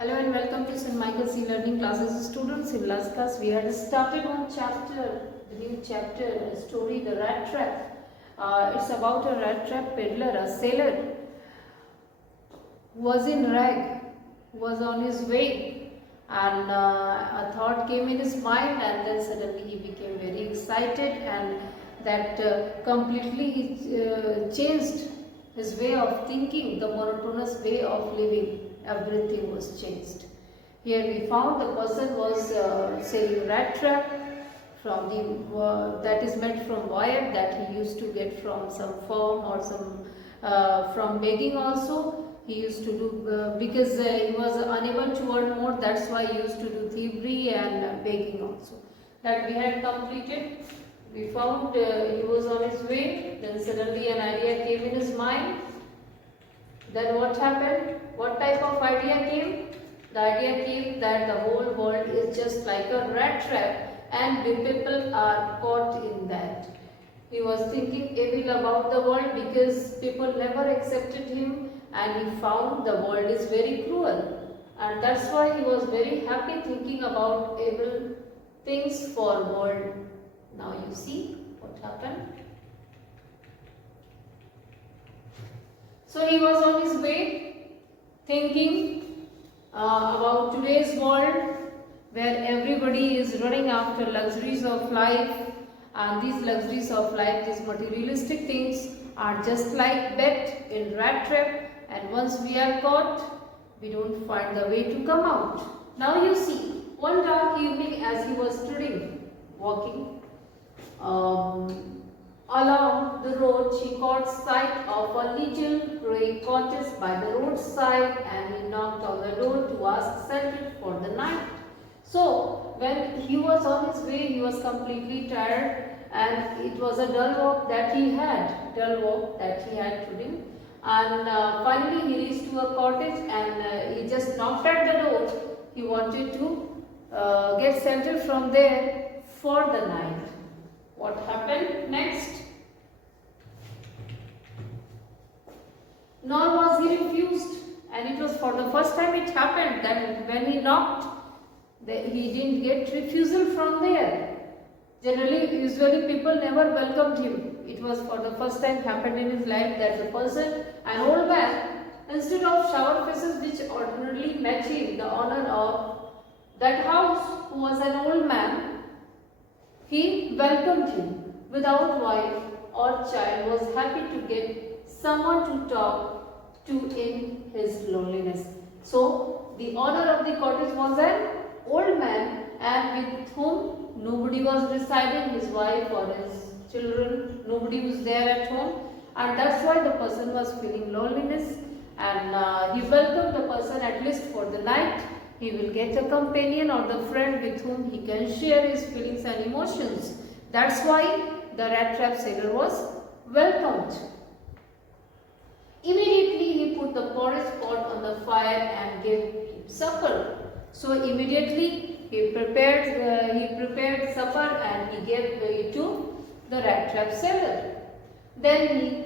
Hello and welcome to St. Michael's e-learning classes. Students, in last class we had started one chapter, the new chapter, a story, the rat trap. It's about a rat trap peddler, a sailor who was in rag, who was on his way, and a thought came in his mind, and then suddenly he became very excited, and that completely changed his way of thinking, the monotonous way of living. Everything was changed. Here we found the person was selling rat trap from the that is made from wire that he used to get from some firm or some from begging also. He used to do because he was unable to earn more. That's why he used to do thievery and begging also. That we had completed. We found he was on his way. Then suddenly an idea came in his mind. Then what happened? What type of idea came? The idea came that the whole world is just like a rat trap and we people are caught in that. He was thinking evil about the world because people never accepted him, and he found the world is very cruel, and that's why he was very happy thinking about evil things for world. Now you see what happened. So he was on his way thinking about today's world where everybody is running after luxuries of life, and these luxuries of life, these materialistic things are just like bet in rat trap, and once we are caught, we don't find the way to come out. Now you see, one dark evening as he was studying, walking, along the road, she caught sight of a little grey cottage by the roadside, and he knocked on the door to ask shelter for the night. So, when he was on his way, he was completely tired, and it was a dull walk that he had to do. And finally, he reached to a cottage, and he just knocked at the door. He wanted to get shelter from there for the night. What happened next? Nor was he refused, and it was for the first time it happened that when he knocked, he didn't get refusal from there. Generally, usually people never welcomed him. It was for the first time happened in his life that the person, an old man, instead of shower faces which ordinarily match him, the owner of that house, who was an old man, he welcomed him without wife or child, was happy to get someone to talk to in his loneliness. So, the owner of the cottage was an old man, and with whom nobody was residing, his wife or his children, nobody was there at home, and that's why the person was feeling loneliness, and he welcomed the person at least for the night. He will get a companion or the friend with whom he can share his feelings and emotions. That's why the rat trap sailor was welcomed. Immediately he put the porridge pot on the fire and gave him supper. So immediately he prepared supper and he gave it to the rat trap sailor. Then he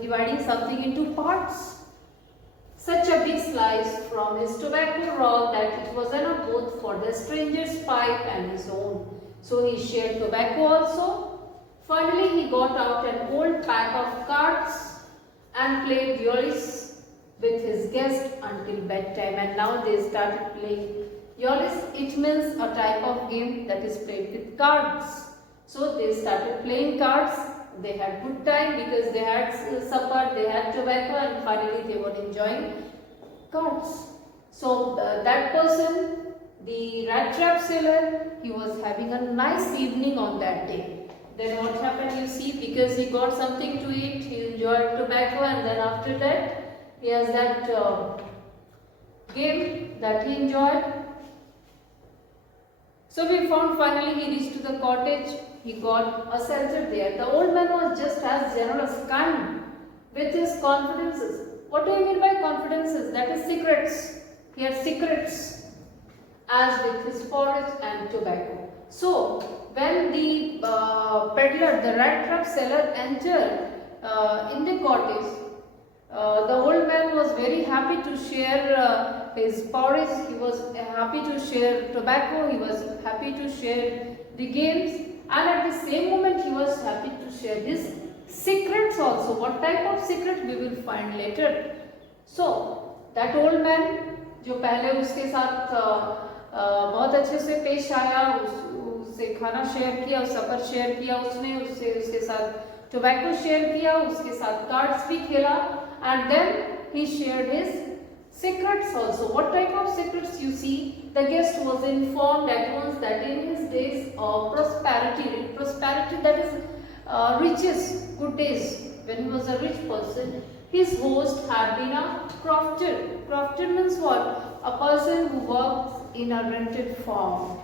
dividing something into parts. Such a big slice from his tobacco roll that it was enough both for the stranger's pipe and his own. So he shared tobacco also. Finally, he got out an old pack of cards and played Yolis with his guest until bedtime. And now they started playing Yolis. It means a type of game that is played with cards. So they started playing cards. They had good time because they had supper, they had tobacco, and finally they were enjoying cards. So that person, the rat trap sailor, he was having a nice evening on that day. Then what happened, you see, because he got something to eat, he enjoyed tobacco, and then after that he has that game that he enjoyed. So we found finally he reached to the cottage. He got a shelter there. The old man was just as generous, kind with his confidences. What do you mean by confidences? That is secrets. He had secrets as with his porridge and tobacco. So when the peddler, the rat trap seller entered in the cottage, the old man was very happy to share his porridge, he was happy to share tobacco, he was happy to share the games, and at the same moment he was happy to share his secrets also. What type of secret we will find later. So that old man जो पहले उसके साथ बहुत अच्छे से पेश आया, उससे खाना शेयर किया, सफर शेयर किया, उसने उसके साथ टोबैको शेयर किया, उसके साथ कार्ड्स भी खेला, and then he shared his secrets also. What type of secrets? You see, the guest was informed at once that in his days of prosperity, that is riches, good days, when he was a rich person, his host had been a crofter. Crofter means what? A person who works in a rented farm.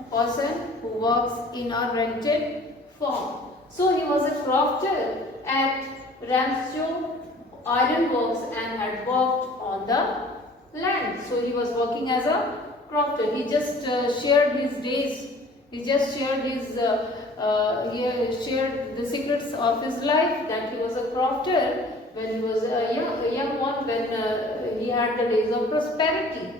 A person who works in a rented farm. So he was a crofter at Ramsjo Iron Works and had worked on the land. So he was working as a crofter. He just shared his days. He just shared his shared the secrets of his life, that he was a crofter when he was a young one, when he had the days of prosperity.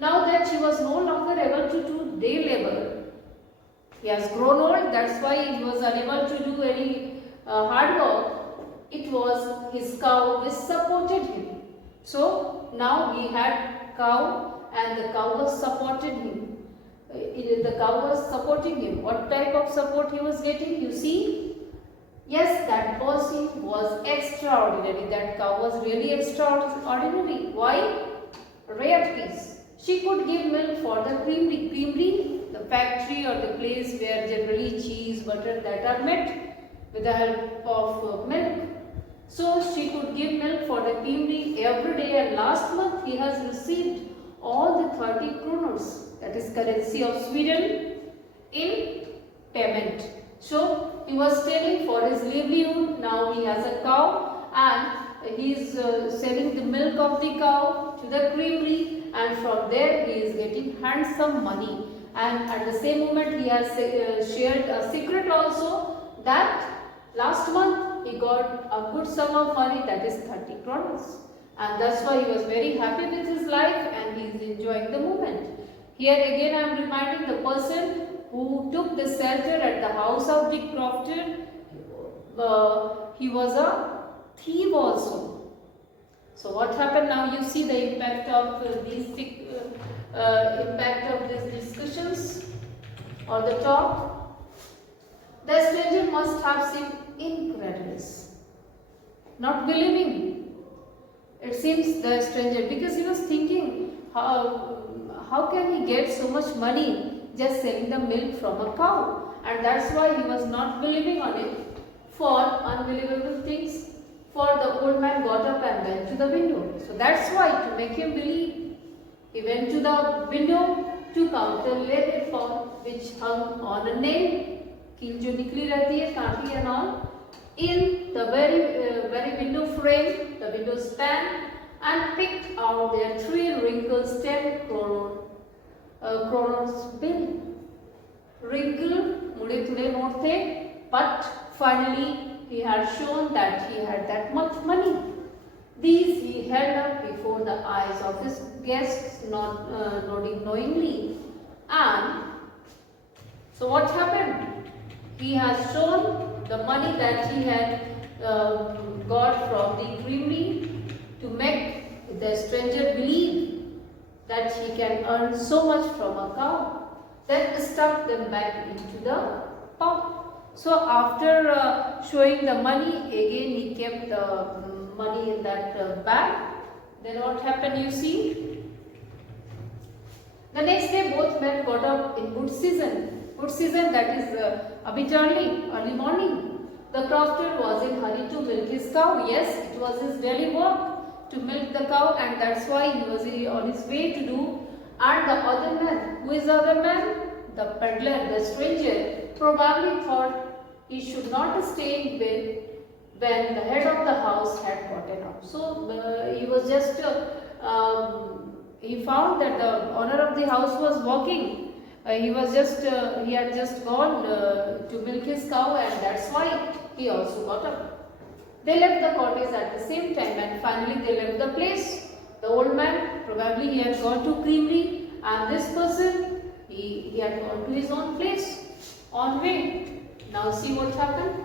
Now that he was no longer able to do day labor, he has grown old, that's why he was unable to do any hard work. It was his cow which supported him. So now he had cow and the cow was supported him. The cow was supporting him. What type of support he was getting? You see, yes, that person was extraordinary. That cow was really extraordinary. Why? Rarities. She could give milk for the creamery. Creamery, the factory or the place where generally cheese, butter that are made with the help of milk. So she could give milk for the creamery every day, and last month he has received all the 30 kronors, that is currency of Sweden, in payment. So he was selling for his livelihood. Now he has a cow and he is selling the milk of the cow to the creamery, and from there he is getting handsome money. And at the same moment he has shared a secret also, that last month he got a good sum of money, that is 30 kronors. And that's why he was very happy with his life and he is enjoying the moment. Here again I am reminding the person who took the shelter at the house of the crofter, he was a thief also. So what happened now? You see the impact of these discussions on the top. The stranger must have seemed incredulous, not believing. It seems the stranger, because he was thinking, how can he get so much money just selling the milk from a cow? And that's why he was not believing on it. For unbelievable things, for the old man got up and went to the window. So that's why, to make him believe, he went to the window, took out a leather form which hung on a nail, कील जो निकली रहती है, Kanti and all, in the very window frame, the window stand, and picked out their 3 wrinkles 10 kronors bill. Wrinkle, मुड़े थोड़े note थे, but finally he had shown that he had that much money. These he held up before the eyes of his guests, nodding knowingly. And so what happened? He has shown the money that he had got from the creamery to make the stranger believe that he can earn so much from a cow. Then stuck them back into the pump. So after showing the money, again he kept the money in that bag. Then what happened, you see? The next day both men got up in good season. Good season, that is a bit early morning. The crofter was in hurry to milk his cow. Yes, it was his daily work to milk the cow, and that's why he was on his way to do. And the other man, who is the other man? The peddler, the stranger, probably thought he should not stay in bed when the head of the house had gotten up. So he was just, he found that the owner of the house was walking. He had just gone to milk his cow, and that's why he also got up. They left the cottage at the same time and finally they left the place. The old man, probably he had gone to creamery, and this person, he had gone to his own place on way. Now see what happened.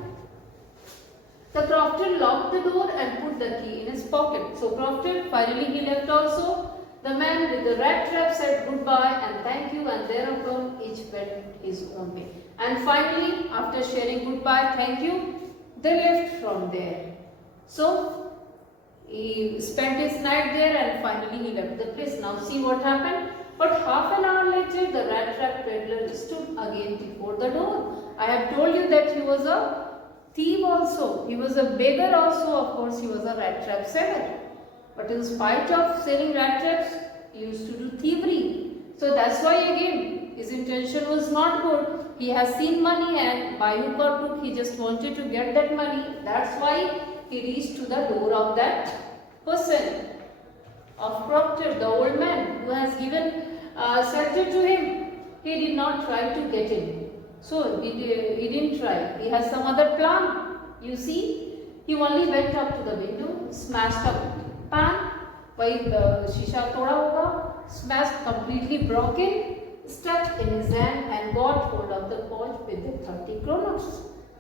The crofter locked the door and put the key in his pocket. So crofter, finally he left also. The man with the rat trap said goodbye and thank you, and thereupon each went his own way. And finally, after sharing goodbye, thank you, they left from there. So he spent his night there and finally he left the place. Now see what happened. But half an hour later, the rat trap peddler stood again before the door. I have told you that he was a thief also. He was a beggar also. Of course, he was a rat trap seller. But in spite of selling rat traps, he used to do thievery. So that's why again, his intention was not good. He has seen money and by hook or crook, he just wanted to get that money. That's why he reached to the door of that person, of Proctor, the old man who has given shelter to him. He did not try to get in. So he didn't try. He has some other plan. You see, he only went up to the window, smashed up pan, शीशा तोड़ा होगा, smashed, completely broken, stuck in his hand and got hold of the pouch with the 30 kronas.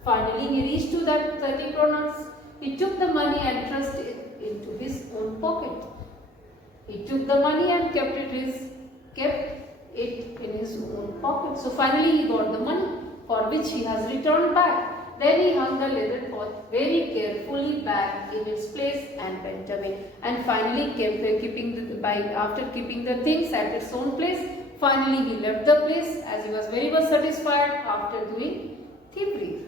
Finally, he reached to that 30 kronas. He took the money and thrust it into his own pocket. He took the money and kept it in his own pocket. So finally, he got the money, for which he has returned back. Then he hung the leather pouch very carefully back in its place and went away. And finally, after keeping the things at its own place, finally he left the place as he was very much satisfied after doing thievery.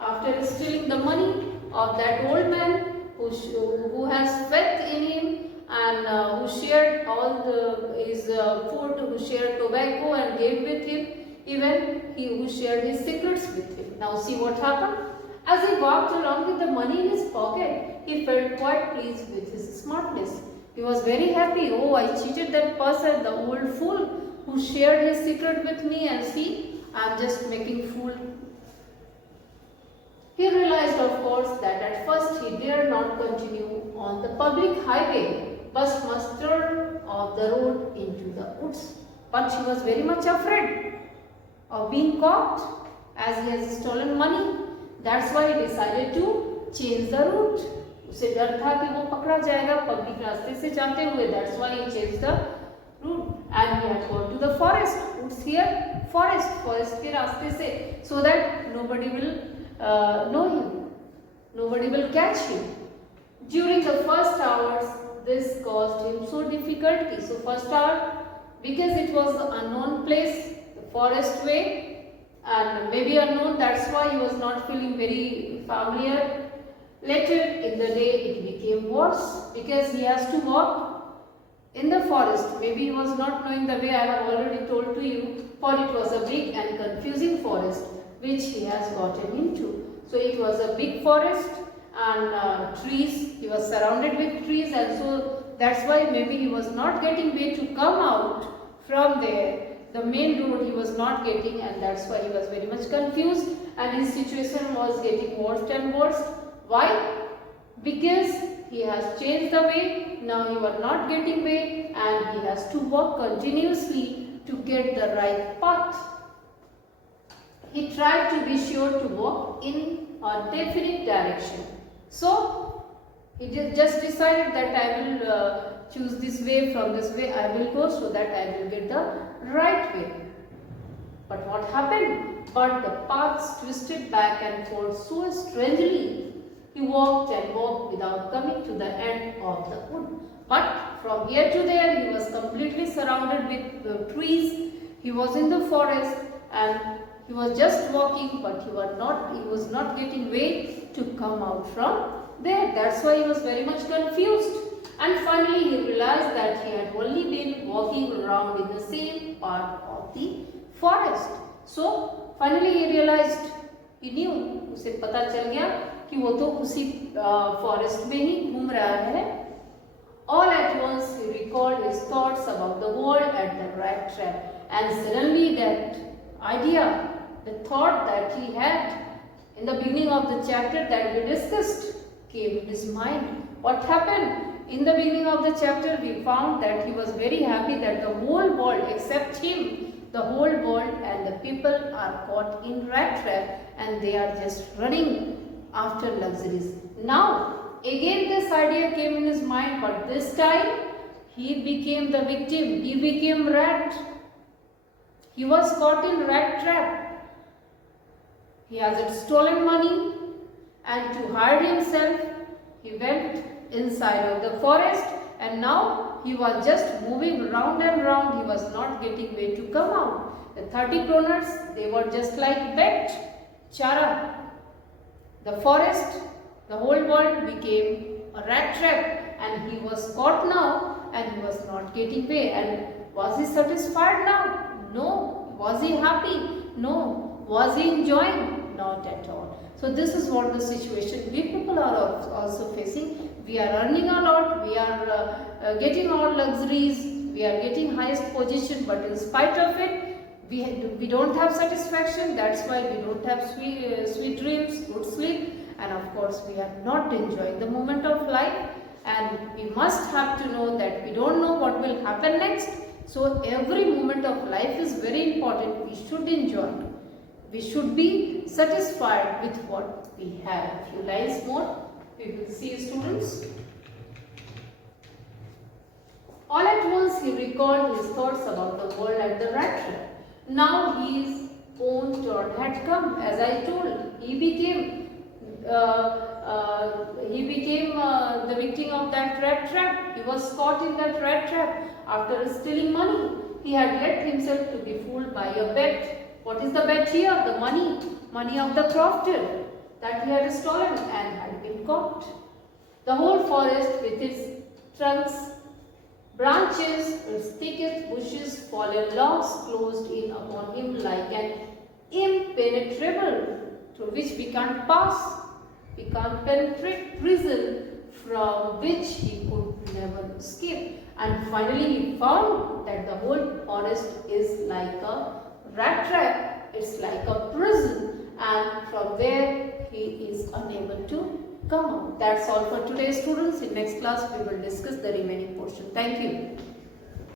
After stealing the money of that old man who has faith in him and who shared all his food, who shared tobacco and gave with him, even he who shared his secrets with him. Now see what happened. As he walked along with the money in his pocket, he felt quite pleased with his smartness. He was very happy. Oh, I cheated that person, the old fool who shared his secret with me, and see, I am just making fool. He realized, of course, that at first he dared not continue on the public highway, but must turn off the road into the woods. But he was very much afraid of being caught as he has stolen money. That's why he decided to change the route. उसे डर था कि वो पकड़ा जाएगा public रास्ते से जाते हुए. That's why he changed the route and he had gone to the forest. Woods here, forest के रास्ते से, so that nobody will know him, nobody will catch him. During the first hours, this caused him so difficulty. So first hour, because it was the unknown place, the forest way, and maybe unknown, that's why he was not feeling very familiar. Later in the day it became worse because he has to walk in the forest. Maybe he was not knowing the way, I have already told to you, for it was a big and confusing forest which he has gotten into. So it was a big forest and trees, he was surrounded with trees, and so that's why maybe he was not getting way to come out from there. The main road he was not getting, and that's why he was very much confused and his situation was getting worse and worse. Why? Because he has changed the way, now he was not getting way and he has to walk continuously to get the right path. He tried to be sure to walk in a definite direction. So, he just decided that I will choose this way, from this way I will go so that I will get the right way. But what happened? But the paths twisted back and forth so strangely. He walked and walked without coming to the end of the wood. But from here to there he was completely surrounded with trees. He was in the forest and he was just walking, but he was not getting way to come out from there. That's why he was very much confused. And finally he realized that he had only been walking around in the same part of the forest. So finally he realized, he knew, उसे पता चल गया कि वो तो उसी forest में ही घूम रहा है. All at once he recalled his thoughts about the world at the rat trap, and suddenly that idea, the thought that he had in the beginning of the chapter that we discussed, came his mind. What happened? In the beginning of the chapter, we found that he was very happy that the whole world except him, the whole world and the people are caught in rat trap and they are just running after luxuries. Now, again this idea came in his mind, but this time he became the victim. He became rat. He was caught in rat trap. He has stolen money, and to hide himself, he went inside of the forest, and now he was just moving round and round. He was not getting way to come out. The 30 kroners, they were just like bet, chara. The forest, the whole world became a rat trap, and he was caught now, and he was not getting way. And was he satisfied now? No. Was he happy? No. Was he enjoying? Not at all. So this is what the situation we people are also facing. We are earning a lot, we are getting all luxuries, we are getting highest position, but in spite of it, we don't have satisfaction. That's why we don't have sweet dreams, good sleep, and of course we are not enjoying the moment of life. And we must have to know that we don't know what will happen next. So every moment of life is very important. We should enjoy. We should be satisfied with what we have. A few lines more. We will see, students. All at once he recalled his thoughts about the world and the rat trap. Now his own turn had come. As I told, he became the victim of that rat trap. He was caught in that rat trap after stealing money. He had let himself to be fooled by a bet. What is the bet here? The money of the crofter that he had stolen and had been caught. The whole forest with its trunks, branches, its thickest bushes, fallen logs closed in upon him like an impenetrable through which we can't pass. We can't penetrate prison from which he could never escape. And finally he found that the whole forest is like a rat trap. It's like a prison, and from there he is unable to come out. That's all for today, students. In next class we will discuss the remaining portion. Thank you.